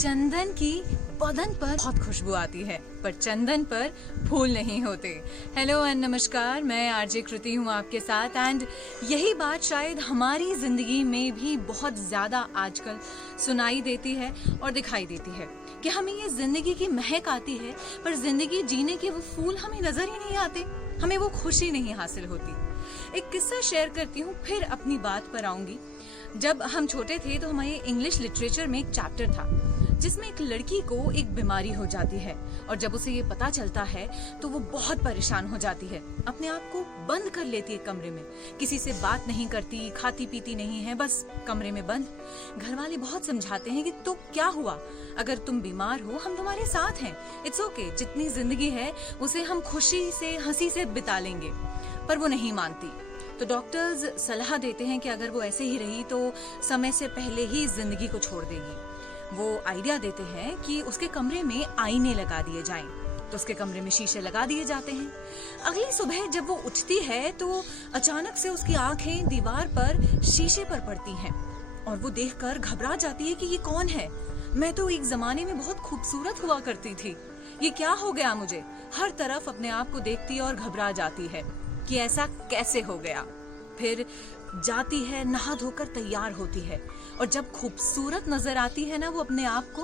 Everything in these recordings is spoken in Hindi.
चंदन की बदन पर बहुत खुशबू आती है, पर चंदन पर फूल नहीं होते। हेलो एंड नमस्कार, मैं आरजे कृति हूँ आपके साथ। एंड यही बात शायद हमारी जिंदगी में भी बहुत ज्यादा आजकल सुनाई देती है और दिखाई देती है कि हमें ये जिंदगी की महक आती है, पर जिंदगी जीने के वो फूल हमें नजर ही नहीं आते, हमें वो खुशी नहीं हासिल होती। एक किस्सा शेयर करती हूँ, फिर अपनी बात पर आऊंगी। जब हम छोटे थे तो हमारे इंग्लिश लिटरेचर में एक चैप्टर था जिसमें एक लड़की को एक बीमारी हो जाती है, और जब उसे ये पता चलता है तो वो बहुत परेशान हो जाती है। अपने आप को बंद कर लेती है कमरे में, किसी से बात नहीं करती, खाती पीती नहीं है, बस कमरे में बंद। घर वाले बहुत समझाते हैं कि तो क्या हुआ, अगर तुम बीमार हो हम तुम्हारे साथ हैं, इट्स ओके, जितनी जिंदगी है उसे हम खुशी से हंसी से बिता लेंगे। पर वो नहीं मानती। तो डॉक्टर्स सलाह देते हैं कि अगर वो ऐसे ही रही तो समय से पहले ही जिंदगी को छोड़ देगी। वो आइडिया देते हैं कि उसके कमरे में आईने लगा दिए जाएं। तो उसके कमरे में शीशे लगा दिए जाते हैं। अगली सुबह जब वो उठती है तो अचानक से उसकी आंखें दीवार पर शीशे पर पड़ती हैं और वो देखकर घबरा जाती है कि ये कौन है। मैं तो एक जमाने में बहुत खूबसूरत हुआ करती थी, ये क्या हो गया मुझे। हर तरफ अपने आप को देखती और घबरा जाती है कि ऐसा कैसे हो गया। फिर जाती है, नहा धोकर तैयार होती है, और जब खूबसूरत नजर आती है ना वो अपने आप को,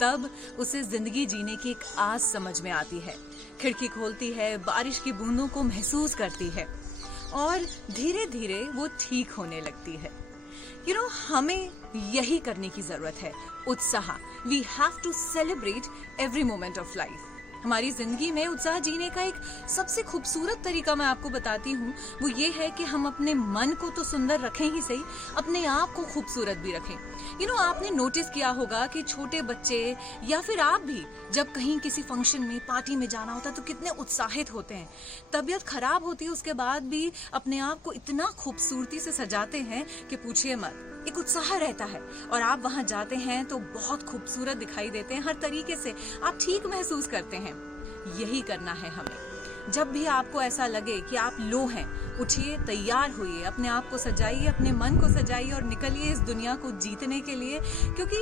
तब उसे जिंदगी जीने की एक आस समझ में आती है। खिड़की खोलती है, बारिश की बूंदों को महसूस करती है और धीरे धीरे वो ठीक होने लगती है। हमें यही करने की जरूरत है, उत्साह। We have to celebrate every moment of life. हमारी जिंदगी में उत्साह जीने का एक सबसे खूबसूरत तरीका मैं आपको बताती हूँ, वो ये है कि हम अपने मन को तो सुंदर रखें ही सही, अपने आप को खूबसूरत भी रखें। आपने नोटिस किया होगा कि छोटे बच्चे या फिर आप भी जब कहीं किसी फंक्शन में, पार्टी में जाना होता है तो कितने उत्साहित होते हैं। तबीयत खराब होती है उसके बाद भी अपने आप को इतना खूबसूरती से सजाते हैं कि पूछिए मत। एक उत्साह रहता है और आप वहां जाते हैं तो बहुत खूबसूरत दिखाई देते हैं, हर तरीके से आप ठीक महसूस करते हैं। यही करना है हमें। जब भी आपको ऐसा लगे कि आप लो हैं, उठिए, तैयार होइए, अपने आप को सजाइए, अपने मन को सजाइए और निकलिए इस दुनिया को जीतने के लिए। क्योंकि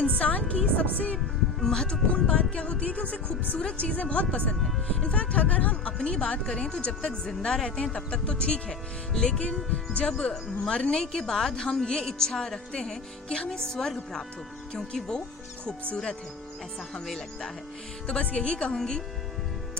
इंसान की सबसे महत्वपूर्ण बात क्या होती है कि उसे खूबसूरत चीजें बहुत पसंद है। इनफैक्ट अगर हम अपनी बात करें तो जब तक जिंदा रहते हैं तब तक तो ठीक है, लेकिन जब मरने के बाद हम ये इच्छा रखते हैं कि हमें स्वर्ग प्राप्त हो, क्योंकि वो खूबसूरत है, ऐसा हमें लगता है। तो बस यही कहूंगी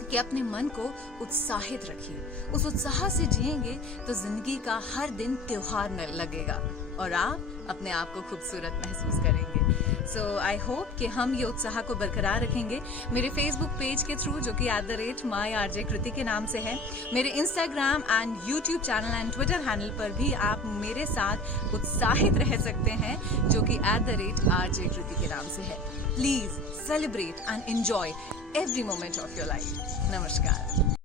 कि अपने मन को उत्साहित रखिए। उस उत्साह से जिएंगे तो जिंदगी का हर दिन त्योहार न लगेगा और आप अपने आप को खूबसूरत महसूस करेंगे। सो आई होप कि हम ये उत्साह को बरकरार रखेंगे। मेरे फेसबुक पेज के थ्रू, जो कि @myRJKriti के नाम से है, मेरे Instagram and YouTube channel and Twitter handle पर भी आप मेरे साथ उत्साहित रह सकते हैं, जो कि @RJKriti के नाम से है। Please celebrate and enjoy every moment of your life. Namaskar.